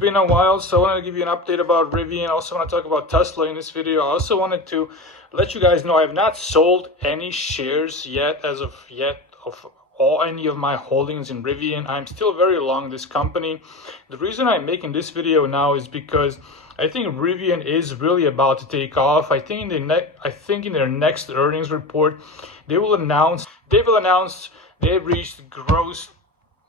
been a while, so I wanted to give you an update about Rivian. I also want to talk about Tesla in this video. I also wanted to let you guys know I have not sold any shares yet of any of my holdings in Rivian. I'm still very long this company. The reason I'm making this video now is because I think Rivian is really about to take off. I think in their next earnings report, they will announce they've reached gross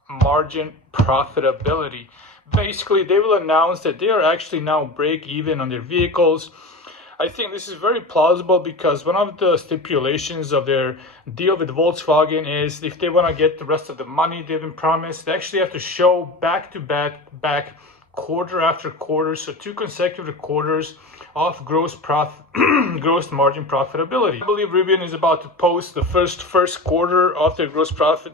margin profitability. Basically, they will announce that they are actually now break even on their vehicles. I think this is very plausible because one of the stipulations of their deal with Volkswagen is if they want to get the rest of the money they've been promised, they actually have to show back quarter after quarter, so 2 consecutive quarters of gross margin profitability. I believe Rivian is about to post the first quarter of their gross margin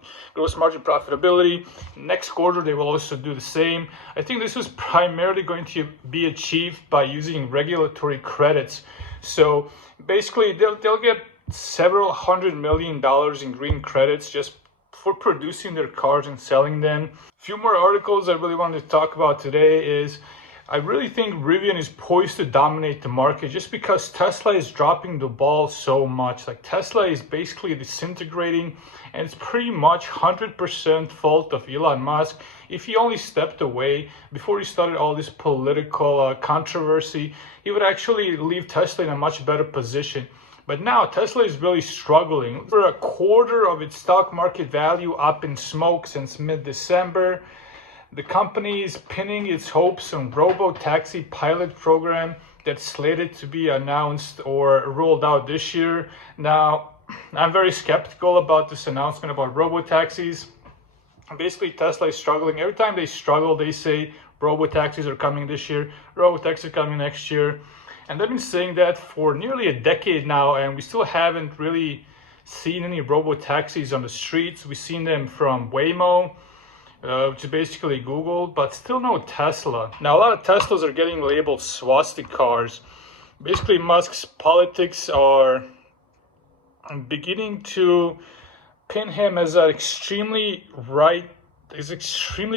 profitability. Next quarter they will also do the same. I think this is primarily going to be achieved by using regulatory credits. So basically they'll get several $100 million in green credits just for producing their cars and selling them. A few more articles I really wanted to talk about today is I really think Rivian is poised to dominate the market just because Tesla is dropping the ball so much. Like Tesla is basically disintegrating, and it's pretty much 100% fault of Elon Musk. If he only stepped away before he started all this political controversy, he would actually leave Tesla in a much better position. But now Tesla is really struggling. For a quarter of its stock market value up in smoke since mid-December. The company is pinning its hopes on robo-taxi pilot program that's slated to be announced or rolled out this year. Now, I'm very skeptical about this announcement about robo-taxis. Basically, Tesla is struggling. Every time they struggle, they say robo-taxis are coming this year, robo-taxis are coming next year. And they've been saying that for nearly a decade now, and we still haven't really seen any robo-taxis on the streets. We've seen them from Waymo, which is basically Google, but still no Tesla. Now, a lot of Teslas are getting labeled swastika cars. Basically, Musk's politics are beginning to pin him as an extremely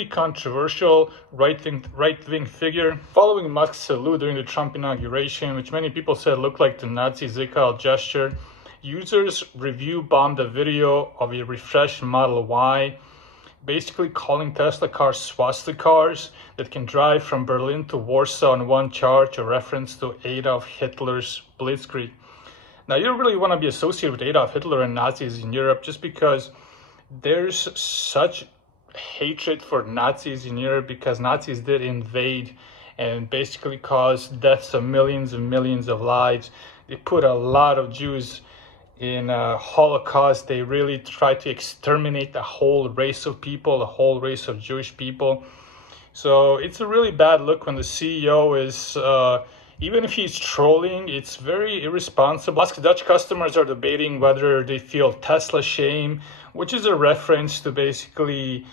controversial right-wing figure. Following Musk's salute during the Trump inauguration, which many people said looked like the Nazi Zikal gesture, users review bombed a video of a refreshed Model Y, basically calling Tesla cars swastika cars that can drive from Berlin to Warsaw on one charge, a reference to Adolf Hitler's Blitzkrieg. Now, you don't really want to be associated with Adolf Hitler and Nazis in Europe just because there's such hatred for Nazis in Europe because Nazis did invade and basically caused deaths of millions and millions of lives. They put a lot of Jews in Holocaust. They really tried to exterminate a whole race of people, a whole race of Jewish people. So it's a really bad look when the CEO is, even if he's trolling, it's very irresponsible. Musk's Dutch customers are debating whether they feel Tesla shame, which is a reference to basically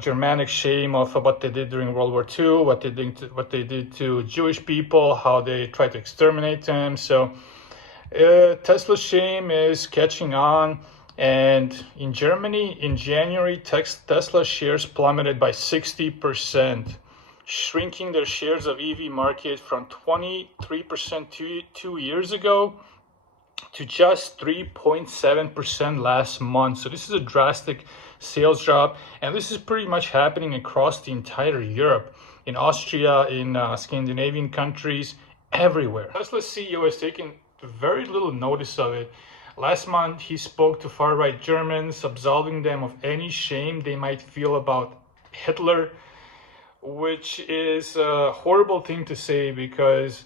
Germanic shame of what they did during World War II, what they did to Jewish people, how they tried to exterminate them. So Tesla shame is catching on, and in Germany in January, Tesla shares plummeted by 60%, shrinking their shares of EV market from 23% 2 years ago to just 3.7% last month. So this is a drastic sales drop, and this is pretty much happening across the entire Europe, in Austria, in Scandinavian countries, everywhere. Tesla's CEO has taken very little notice of it. Last month, he spoke to far-right Germans, absolving them of any shame they might feel about Hitler, which is a horrible thing to say because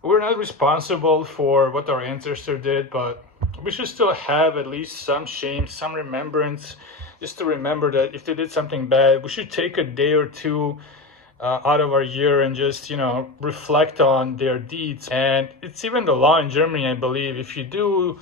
we're not responsible for what our ancestors did, but we should still have at least some shame, some remembrance, just to remember that if they did something bad, we should take a day or two out of our year and just, reflect on their deeds. And it's even the law in Germany, I believe, if you do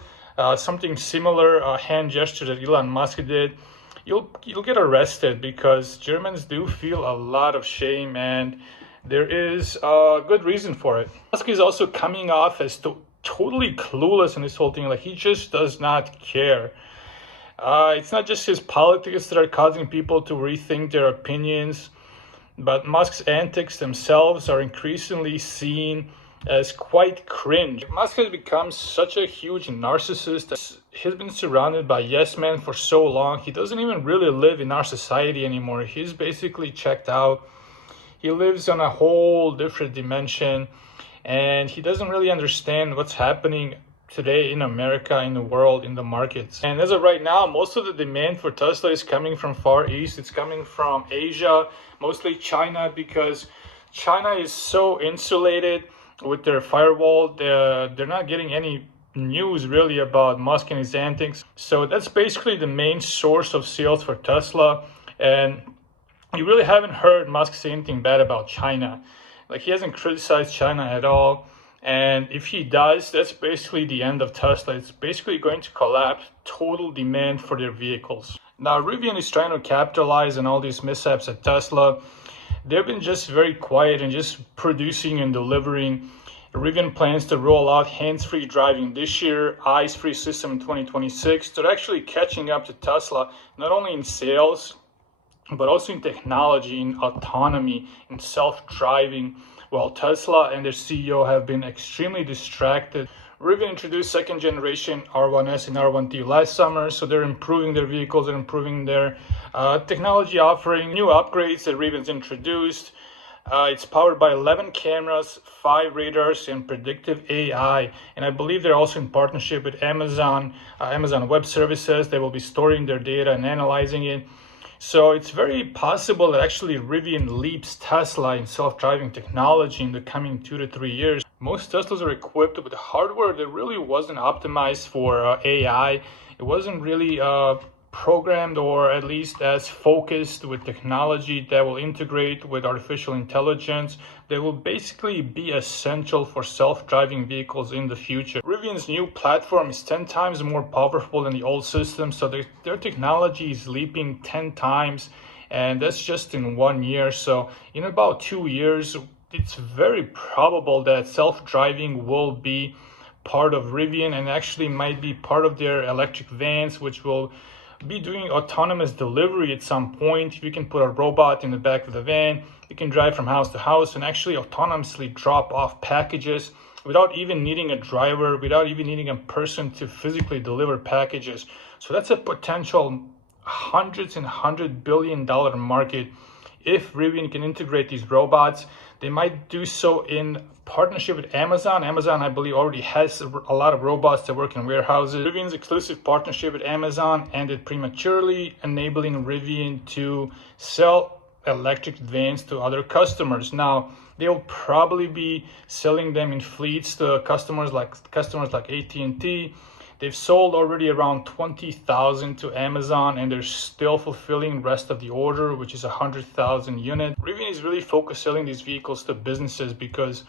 something similar, a hand gesture that Elon Musk did, you'll get arrested because Germans do feel a lot of shame, and there is a good reason for it. Musk is also coming off as totally clueless in this whole thing. Like, he just does not care. It's not just his politics that are causing people to rethink their opinions. but Musk's antics themselves are increasingly seen as quite cringe. Musk has become such a huge narcissist that he's been surrounded by yes men for so long. He doesn't even really live in our society anymore. He's basically checked out. He lives on a whole different dimension, and he doesn't really understand what's happening today in America, in the world, in the markets. And as of right now, most of the demand for Tesla is coming from Far East. It's coming from Asia, mostly China, because China is so insulated with their firewall. They're not getting any news really about Musk and his antics. So that's basically the main source of sales for Tesla. And you really haven't heard Musk say anything bad about China. Like, he hasn't criticized China at all. And if he does, that's basically the end of Tesla. It's basically going to collapse total demand for their vehicles. Now, Rivian is trying to capitalize on all these mishaps at Tesla. They've been just very quiet and just producing and delivering. Rivian plans to roll out hands-free driving this year, eyes-free system in 2026. They're actually catching up to Tesla, not only in sales, but also in technology, in autonomy, in self-driving. While Tesla and their CEO have been extremely distracted. Rivian introduced second generation R1S and R1T last summer, so they're improving their vehicles and improving their technology offering. New upgrades that Rivian's introduced. It's powered by 11 cameras, 5 radars, and predictive AI. And I believe they're also in partnership with Amazon Web Services. They will be storing their data and analyzing it. So it's very possible that actually Rivian leaps Tesla in self-driving technology in the coming 2 to 3 years. Most Teslas are equipped with hardware that really wasn't optimized for AI. It wasn't really programmed, or at least as focused with technology that will integrate with artificial intelligence. They will basically be essential for self-driving vehicles in the future. Rivian's new platform is 10 times more powerful than the old system, so their technology is leaping 10 times, and that's just in 1 year. So in about 2 years, it's very probable that self-driving will be part of Rivian and actually might be part of their electric vans, which will be doing autonomous delivery at some point. You can put a robot in the back of the van, you can drive from house to house and actually autonomously drop off packages without even needing a driver, without even needing a person to physically deliver packages. So that's a potential hundreds and $100 billion market. If Rivian can integrate these robots, they might do so in partnership with Amazon. Amazon, I believe, already has a lot of robots that work in warehouses. Rivian's exclusive partnership with Amazon ended prematurely, enabling Rivian to sell electric vans to other customers. Now, they'll probably be selling them in fleets to customers like AT&T. They've sold already around 20,000 to Amazon, and they're still fulfilling the rest of the order, which is 100,000 units. Rivian is really focused selling these vehicles to businesses because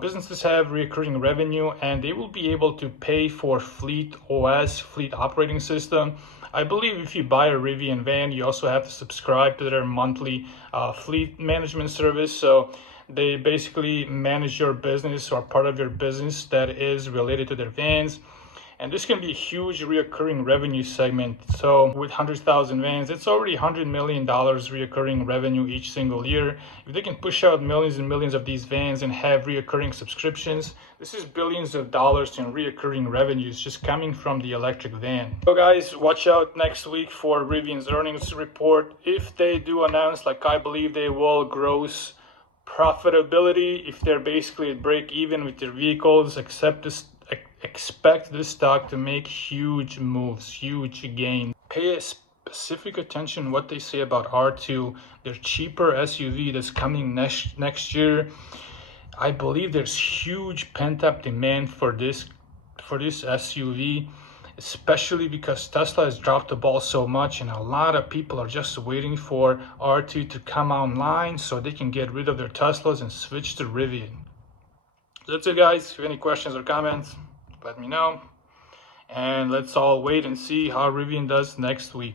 businesses have recurring revenue, and they will be able to pay for Fleet OS, Fleet Operating System. I believe if you buy a Rivian van, you also have to subscribe to their monthly fleet management service. So they basically manage your business or part of your business that is related to their vans. And this can be a huge recurring revenue segment. So with 100,000 vans, it's already $100 million recurring revenue each single year. If they can push out millions and millions of these vans and have recurring subscriptions, this is billions of dollars in recurring revenues just coming from the electric van. So guys, watch out next week for Rivian's earnings report. If they do announce, like I believe they will, gross profitability, if they're basically at break even with their vehicles, expect this stock to make huge moves, huge gains. Pay specific attention what they say about R2, their cheaper SUV that's coming next year. I believe there's huge pent-up demand for this SUV, especially because Tesla has dropped the ball so much, and a lot of people are just waiting for R2 to come online so they can get rid of their Teslas and switch to Rivian. That's it, guys. If you have any questions or comments, let me know, and let's all wait and see how Rivian does next week.